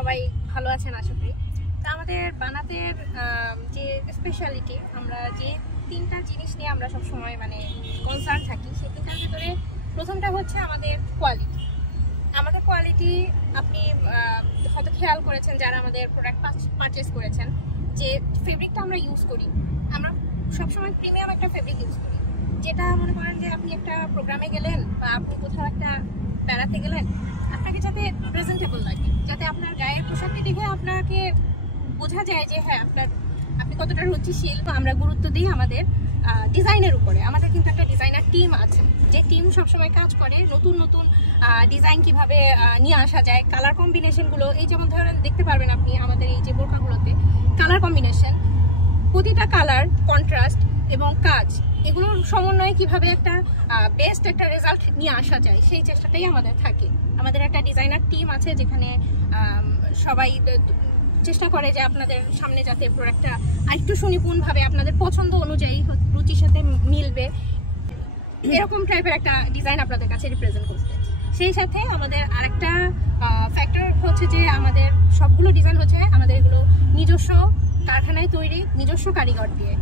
সবাই ভালো আছেন আশা করি। তো আমাদের বানাতের যে স্পেশালিটি, আমরা যে তিনটা জিনিস নিয়ে আমরা সব সময় মানে কনসার্ন থাকি, সেই তিনটার ভিতরে প্রথমটা হচ্ছে আমাদের কোয়ালিটি। আমাদের কোয়ালিটি আপনি হয়তো খেয়াল করেছেন যারা আমাদের প্রোডাক্ট পারচেস করেছেন, যে ফেব্রিকটা আমরা ইউজ করি, আমরা সবসময় প্রিমিয়াম একটা ফেব্রিক ইউজ করি, যেটা মনে করেন যে আপনি একটা প্রোগ্রামে গেলেন বা আপনি কোথাও একটা বেড়াতে গেলেন, আপনাকে যাতে প্রেজেন্টেবল লাগে, যাতে আপনার গায়ের পোশাকটি দেখে আপনাকে বোঝা যায় যে হ্যাঁ আপনি কতটা রুচিশীল। আমরা গুরুত্ব দিই আমাদের ডিজাইনের উপরে। আমাদের কিন্তু একটা ডিজাইনার টিম আছে, যে টিম সবসময় কাজ করে নতুন নতুন ডিজাইন কিভাবে নিয়ে আসা যায়, কালার কম্বিনেশনগুলো। এই যেমন ধরেন দেখতে পারবেন আপনি আমাদের এই যে বোরকাগুলোতে কালার কম্বিনেশন, প্রতিটা কালার, কন্ট্রাস্ট এবং কাজ, এগুলোর সমন্বয়ে কিভাবে একটা বেস্ট একটা রেজাল্ট নিয়ে আসা যায়, সেই চেষ্টাটাই আমাদের থাকে। আমাদের একটা ডিজাইনার টিম আছে, যেখানে সবাই চেষ্টা করে যে আপনাদের সামনে যাতে প্রোডাক্টটা আরেকটু সুনিপুণভাবে আপনাদের পছন্দ অনুযায়ী রুচির সাথে মিলবে, এরকম টাইপের একটা ডিজাইন আপনাদের কাছে রিপ্রেজেন্ট করতে। সেই সাথে আমাদের আরেকটা ফ্যাক্টর হচ্ছে যে আমাদের সবগুলো ডিজাইন হচ্ছে আমাদের এগুলো নিজস্ব কারখানায় তৈরি, নিজস্ব কারিগর দিয়ে,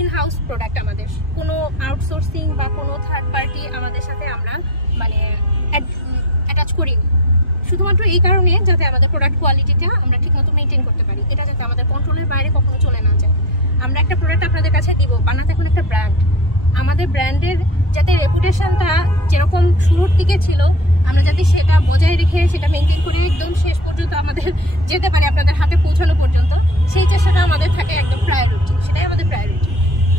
ইন হাউস প্রোডাক্ট। আমাদের কোনো আউটসোর্সিং বা কোনো থার্ড পার্টি আমাদের সাথে আমরা মানে অ্যাটাচ করিনি, শুধুমাত্র এই কারণে যাতে আমাদের প্রোডাক্ট কোয়ালিটিটা আমরা ঠিকমতো মেনটেন করতে পারি, এটা যাতে আমাদের কন্ট্রোলের বাইরে কখনো চলে না যায়। আমরা একটা প্রোডাক্ট আপনাদের কাছে দিব, বানাতে এখন একটা ব্র্যান্ড, আমাদের ব্র্যান্ডের যাতে রেপুটেশনটা যেরকম শুরুর দিকে ছিল, আমরা যাতে সেটা বজায় রেখে সেটা মেনটেন করে একদম শেষ পর্যন্ত আমাদের যেতে পারি, আপনাদের হাতে পৌঁছানো পর্যন্ত, সেই চেষ্টাটা আমাদের থাকে একদম প্রায়োরিটি, সেটাই আমাদের প্রায়োরিটি।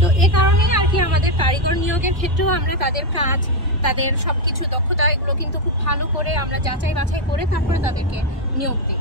তো এই কারণেই আর কি আমাদের কারিগর নিয়োগের ক্ষেত্রেও আমরা তাদের কাজ, তাদের সব কিছু দক্ষতা, এগুলো কিন্তু খুব ভালো করে আমরা যাচাই বাছাই করে তারপরে তাদেরকে নিয়োগ দিই।